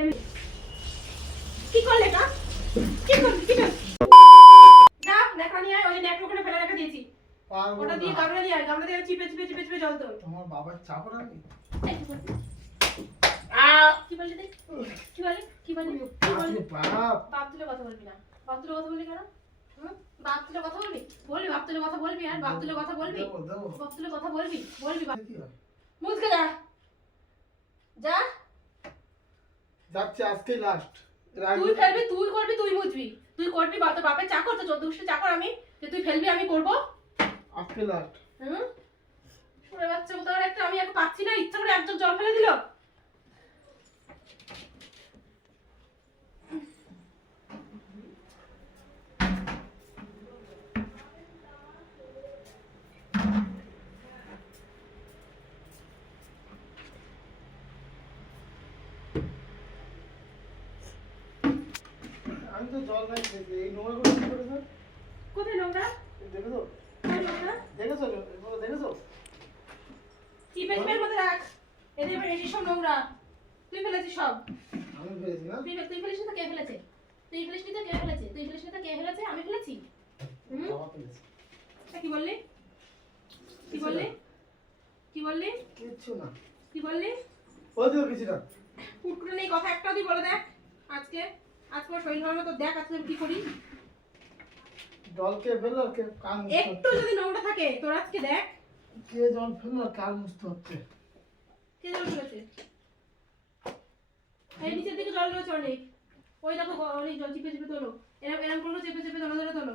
এটা আমি- কি করলে এটা? কি করলি? কি করলি? যা ন্যাকড়া নিয়ে ওই ন্যাকড়া ওখানে ফেলে রেখে দিয়েছি। ওটা দিয়ে গামলা নিয়ে গামলা দিয়ে চিপে চিপে চিপে চিপে জল তোল। তোমার বাবার চাপড় আমি কি? করলি? কি কি বললি কি বললি? কি বললি? বাপরে বাপ। বাপ তুলে কথা বলবি না। বাপ তুলে কথা বলবি কেন? বাপ তুলে কথা বলবি? বলবি বাপ তুলে কথা বলবি আর? বাপ তুলে কথা বলবি? বাপ তুলে কথা বলবি? বলবি যা। যা। যাচ্ছে আজকে লাস্ট তুই ফেলবি তুই করবি তুই বুঝবি তুই করবি বা তোর বাপের চাকর তো চোদ্দ বছর চাকর আমি যে তুই ফেলবি আমি করব। আজকে লাস্ট হুম? শুনে বাচ্চা কোথাও একটা আমি এখন পাচ্ছি না ইচ্ছা করে একজন জল ফেলে দিল আমি তো জল নাই করে কি কোথায় নোংরা? দেখেছ? দেখেছ? দেখেছ? টিপের মধ্যে রাখ এদের এবার এসে সব নোংরা। তুই ফেলেছিস সব। আমি ফেলেছি না? তুই তুই ফেলিস তো কে ফেলেছে? তুই ফেলিস তো? কে ফেলেছে? তুই ফেলিস তো? কে ফেলেছে? আমি ফেলেছি। হুম? তা কি বললি? কি বললি? কি বললি? কিচ্ছু না। কি বললি? ওই তো কিছু না কুটকুটো নেই কথা একটাও তুই বলে দেখ। আজকে আজকে শরীর ভালো তো দেখ আজকে কি করি। জল কে ফেলল আর কে কান একটু যদি নোংরা থাকে তোর আজকে দেখ। কে জল ফেলল কান মুছতে হচ্ছে। কে জল রয়েছে এই নিচের দিকে জল রয়েছে অনেক। ওই দেখো অনেক জল চিপে চিপে তোলো। এরকম এরকম করল চেপে চেপে ধরে ধরে তোলো।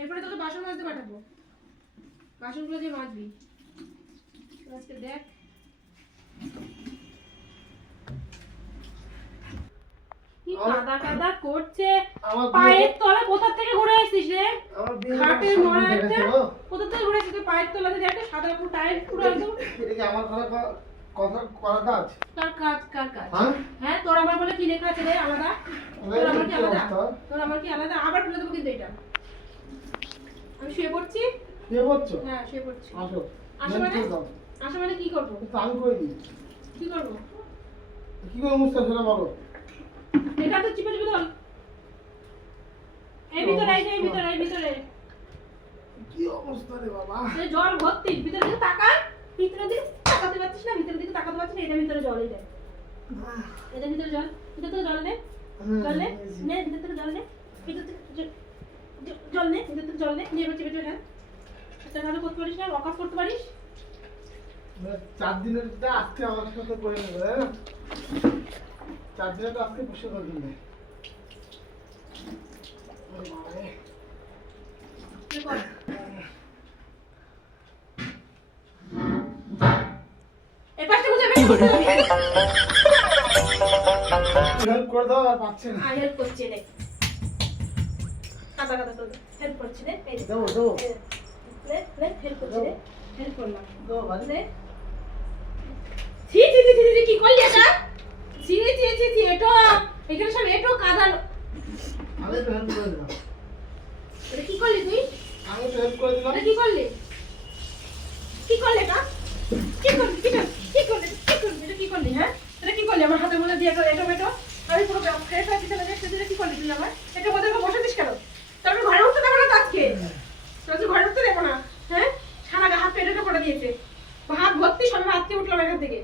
এরপরে তোকে বাসন মাজতে পাঠাবো। বাসনগুলো দিয়ে মাজবি। আজকে দেখ। কি কাদা কাদা করছে? পায়ের তলা কোথা থেকে ঘুরে আসছিস রে? ঘাটের মরা একটা কোথা থেকে ঘুরে আসছিস? পায়ের তলা থেকে একটা সাদা পুরো টায়ার পুরো একদম এটা কি আমার কথা করা কাজ কার কাজ কার কাজ? হ্যাঁ? হ্যাঁ তোর আমার বলে কি লেখা আছে রে? আলাদা? তোর আমার কি আলাদা? তোর। আমার কি আলাদা? আবার দেবো কিন্তু এটা। আমি শুয়ে পড়ছি? শুয়ে পড়ছো? হ্যাঁ শুয়ে পড়ছি। আসো। আসো মানে? আসা মানে কি করব? আমি করে দিই কি করব? কি করে মুছতে হয় সেটা বলো। এটা তো চিপে চিপে ধর। এই ভিতরে এই যে ভিতরে এই ভিতরে। কি অবস্থা রে বাবা? এই জল ভর্তি ভিতরে দিকে তাকা ভিতরে দিকে তাকাতে পারছিস না ভিতরে দিকে তাকাতে পারছিস না এটা ভিতরে জল এই এটা ভিতরে জল ভিতর থেকে জল নে। জল নে নে ভিতর থেকে জল নে। ভিতর জল নে ভিতর থেকে জল নে নিয়ে এবার চেপে চেপে এটা ভালো করতে পারিস না ওয়াক করতে পারিস। চার দিনের আজকে আমার সাথে করে নেবে হ্যাঁ? চার দিনের টা আজকে বসে করে দিবে কর। এই পাশটা হেল্প করে। দাও আর পাচ্ছে না। হেল্প করছে রে কাদা কাদা করে হেল্প করছে রে রে রে হেল্প করছে রে হেল্প করলাম। দেবো ভাই। রে ছি ছি ছি, কি করলি এটা? ছি ছি ছি ছি এটো এখানে সব এটো কাদা আমি তো হেল্প করে দিলাম। এটা কি করলি তুই? আমি তো হেল্প করে দিলাম। এটা কি করলি? কি করলি এটা? কি করলি কি করলি কি করলি কি করলি এটা কি করলি হ্যাঁ? এটা কি করলি? আমার হাতে মধ্যে দিয়ে এটা এটা মেটো। আমি পুরো ফ্রেশ হয়ে পিছনে দেখতে দিলে কি করলি তুই আমার এটা মধ্যে বসে দিস কেন? তারপরে ঘরে উঠতে দেবো না আজকে তোর তো ঘরে উঠতে দেবো না হ্যাঁ সারা গা হাত পেটে করে দিয়েছে হাত ভর্তি সব আজকে উঠলাম এখান থেকে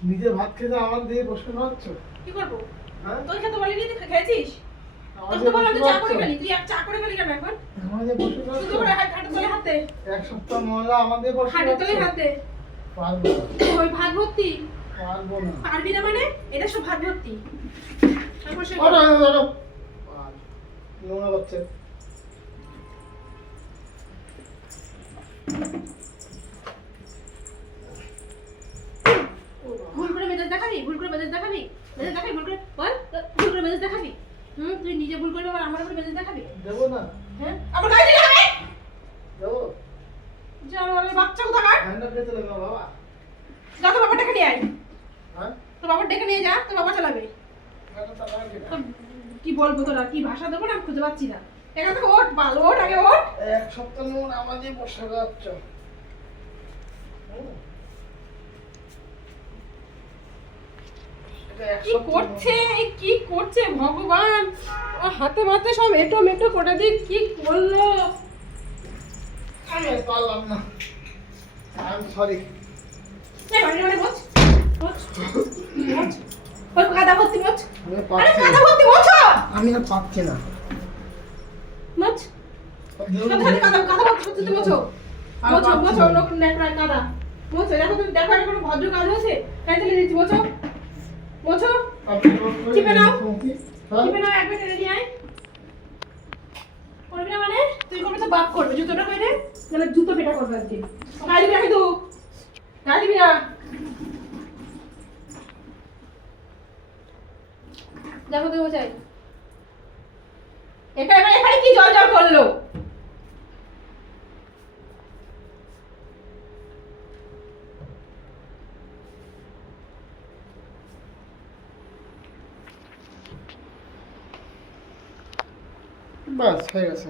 নিজে ভাত খেতে আমার দিয়ে বসে খাচ্ছ? কি করব? হ্যাঁ? তোর খেতে বলিনি তুই খেয়েছিস? এক সপ্তাহ মহিলা আমাদের পারব ওই ভাত ভর্তি। পারব না। পারবি না মানে? এটা সব ভাত ভর্তি। নোংরা বাচ্চা ভুল করে মেজাজ দেখাবি? ভুল করে মেজাজ দেখাবি? মেজাজ দেখাবি ভুল করে? বল ভুল করে মেজাজ দেখাবি? হুম তুই নিজে ভুল করবি আবার আমার উপরে মেজাজ দেখাবি? দেবো না। হ্যাঁ? আমার গায়ে দিলে হবে দেবো। যে আমার বাচ্চা কোথাকার? ঠান্ডা পেতে লাগবে বাবা। যা তো বাবা ডেকে নিয়ে আয়। হ্যাঁ? তো বাবা ডেকে নিয়ে যা তো বাবা চালাবে। তো। তো কি বলব তোরা কি ভাষা দেবো না আমি খুঁজে পাচ্ছি না। এখান থেকে ওঠ ভালো ওঠ আগে ওঠ। এক সপ্তাহ আমাদের বসে খাচ্ছ হুম। কি করছে? কি করছে ভগবান? হাতে মাতে সব এটো মেটো করে দিক কি করল? আমি আর পারলাম না। আই এম সরি আমি আর দেখো তুমি দেখো ভদ্র কাজ আছে তাই তাহলে দিচ্ছি মোচো মোচো চিপে নাও। চিপে নাও নিয়ে আয়। করবি না মানে? তুই করবি তো বাপ করবে জুতোটা কই দে নাহলে জুতো পেটা করবে আজকে। গাড়ি দিবি না কিন্তু। দিবি না। দেখো তো চাই এখানে এখানে এখানে কি জল জল করল বাস হয়ে গেছে।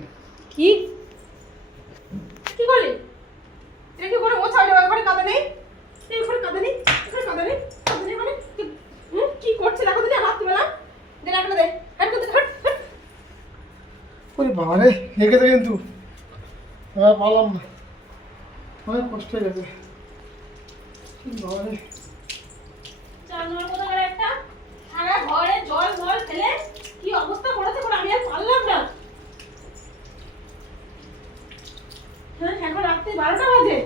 কি? কি করলি? এটা কি করে? মোছা হলো ওখানে কাদা নেই। এই ওখানে কাদা নেই ওখানে কাদা নেই কাদা নেই মানে? কি- করছে? দেখো দিদি রাত্রিবেলা। দে রাখলে দে। হাট করতে হাট। ওরে বাবা রে লেগেছে কিন্তু। এবার পারলাম না। অনেক কষ্ট হয়ে গেছে। বাবা রে। জানোয়ার কোথাকার একটা? সারা ঘরে জল জল ফেলে কি অবস্থা করেছে কোনো আমি আর পারলাম না হ্যাঁ এখন রাত্রি বারোটা বাজে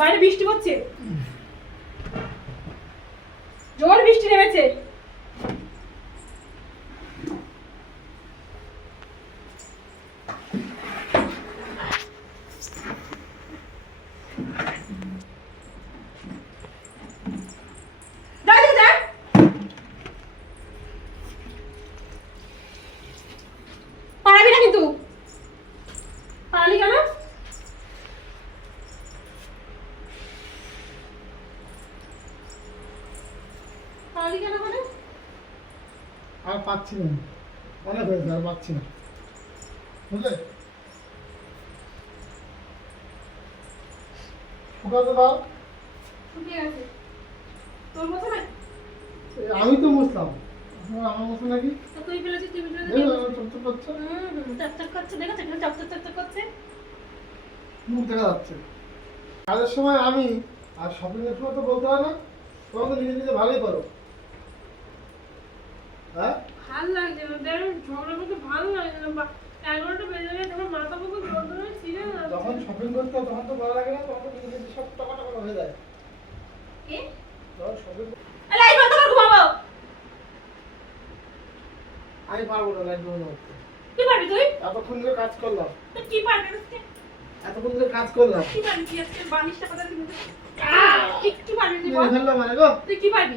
বাইরে বৃষ্টি পড়ছে। জোর বৃষ্টি নেমেছে যা এদিকে যা। পারাবি না কিন্তু পারালি কেন পারালি কেন মানে আর পাচ্ছি না। অনেক হয়েছে আর পাচ্ছি না। বুঝলে? দাও আমি তো মুসলাম আমার মতো নাকি? তো তুই তুই দেখো মুখ যাচ্ছে। কাজের সময় আমি আর শপিং এর সময় তো বলতে হয় না। তোমাকে নিজে নিজে ভালোই করো। ভালো লাগছে না। দেখ ঝগড়া করতে ভালো লাগছে না। বা- এগারোটা বেজে গেছে তখন মাথা বুকে যন্ত্রণা ছিল না যখন শপিং করতে তখন তো ভালো লাগে না তখন তো নিজে নিজে সব টাকা টাকা হয়ে যায়। কি? যখন শপিং লাইট বন্ধ কর ঘুমাবো। আমি পারব না লাইট বন্ধ করতে। কি পারবি তুই? এতক্ষণ ধরে কাজ করলাম। কি পারবি আজকে? এতক্ষণ ধরে কাজ করলাম। কি পারবি আজকে পাতা কি পারবি মানে গো? তুই কি পারবি?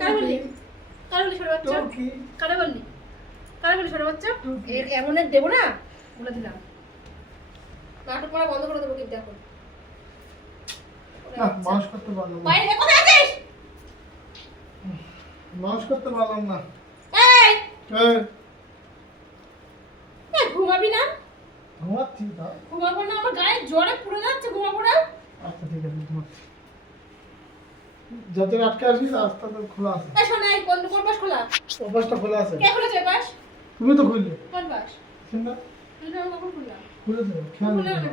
কার বললি? কার বলি ছোট বাচ্চা? তো কি কারে বললি ছোট বাচ্চা? এমন এক দেবো না? বলে দিলাম। নাটক করা বন্ধ করে দেবো কিন্তু এখন। মানুষ করতে পারলাম বাইরে কোথায় আছিস? মানুষ করতে পারলাম না। এই! এই, ঘুমাবি না? ঘুমাচ্ছি ঘুমাবো না আমার গায়ে জ্বরে পুড়ে যাচ্ছে ঘুমাবো না? আচ্ছা ঠিক আছে ঘুমাচ্ছি। যত আটকে আসিস রাস্তা তো খোলা আছে। এই শোনা এই কোন কোন পাশ খোলা? অভ্যাসটা খোলা আছে। কে খুলেছে পাশ? তুমি তো খুললে। কোন পাশ? শুনলা তুমি না কখন খুললা? খুলেছো খেয়াল খুলে নেই।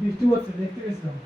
বৃষ্টি হচ্ছে দেখতে গেছিলাম